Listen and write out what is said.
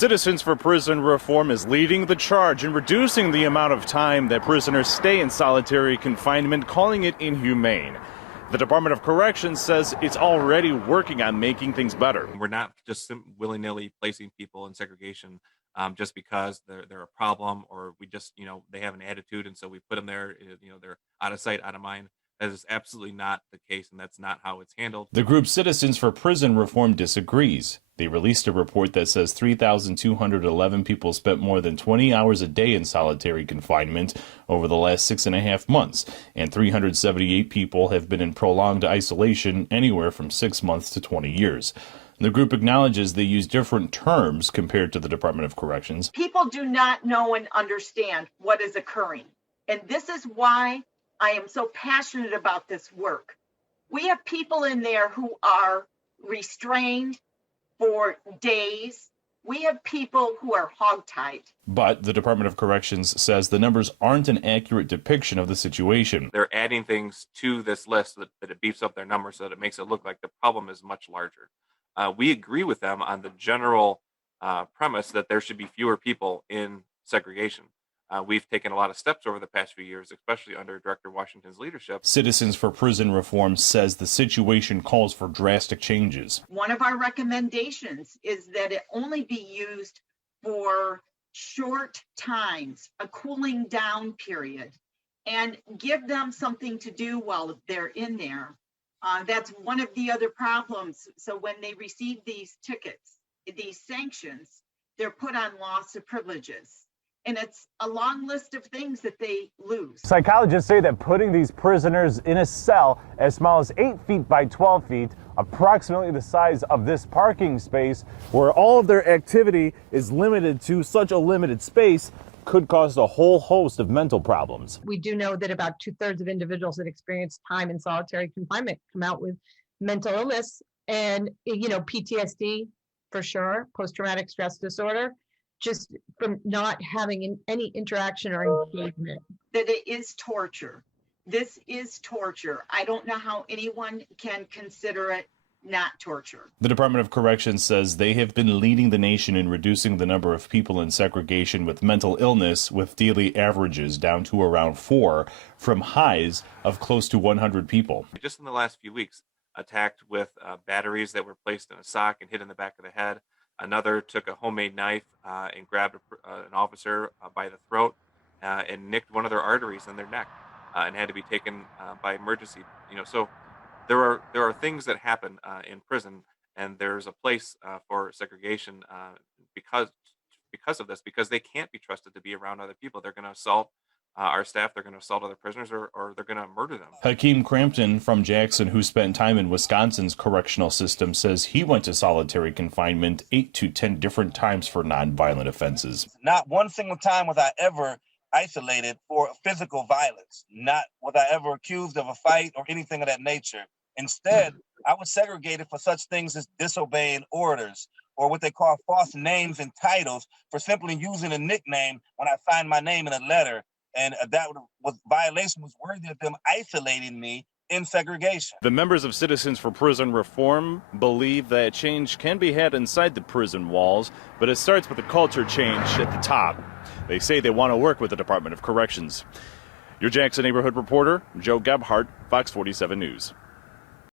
Citizens for Prison Reform is leading the charge in reducing the amount of time that prisoners stay in solitary confinement, calling it inhumane. The Department of Corrections says it's already working on making things better. We're not just willy-nilly placing people in segregation just because they're a problem, or we just, they have an attitude and so we put them there. They're out of sight, out of mind. That is absolutely not the case, and that's not how it's handled. The group Citizens for Prison Reform disagrees. They released a report that says 3,211 people spent more than 20 hours a day in solitary confinement over the last 6.5 months, and 378 people have been in prolonged isolation anywhere from 6 months to 20 years. The group acknowledges they use different terms compared to the Department of Corrections. People do not know and understand what is occurring, and this is why I am so passionate about this work. We have people in there who are restrained for days. We have people who are hogtied. But the Department of Corrections says the numbers aren't an accurate depiction of the situation. They're adding things to this list that it beefs up their numbers so that it makes it look like the problem is much larger. We agree with them on the general premise that there should be fewer people in segregation. We've taken a lot of steps over the past few years, especially under Director Washington's leadership. Citizens for Prison Reform says the situation calls for drastic changes. One of our recommendations is that it only be used for short times, a cooling down period, and give them something to do while they're in there. That's one of the other problems. So when they receive these tickets, these sanctions, they're put on loss of privileges. And it's a long list of things that they lose. Psychologists say that putting these prisoners in a cell as small as 8 feet by 12 feet, approximately the size of this parking space, where all of their activity is limited to such a limited space, could cause a whole host of mental problems. We do know that about 2/3 of individuals that experience time in solitary confinement come out with mental illness and, PTSD for sure, post-traumatic stress disorder, just from not having any interaction or engagement. That it is torture. This is torture. I don't know how anyone can consider it not torture. The Department of Corrections says they have been leading the nation in reducing the number of people in segregation with mental illness, with daily averages down to around 4 from highs of close to 100 people. Just in the last few weeks, attacked with batteries that were placed in a sock and hit in the back of the head. Another took a homemade knife and grabbed an officer by the throat and nicked one of their arteries in their neck and had to be taken by emergency. So there are things that happen in prison, and there's a place for segregation because of this, because they can't be trusted to be around other people. They're going to assault our staff, they're going to assault other prisoners, or they're going to murder them. Hakeem Crampton from Jackson, who spent time in Wisconsin's correctional system, says he went to solitary confinement 8 to 10 different times for nonviolent offenses. Not one single time was I ever isolated for physical violence. Not was I ever accused of a fight or anything of that nature. Instead, I was segregated for such things as disobeying orders, or what they call false names and titles, for simply using a nickname when I signed my name in a letter. And that violation was worthy of them isolating me in segregation. The members of Citizens for Prison Reform believe that change can be had inside the prison walls, but it starts with a culture change at the top. They say they want to work with the Department of Corrections. Your Jackson neighborhood reporter, Joe Gebhardt, Fox 47 News.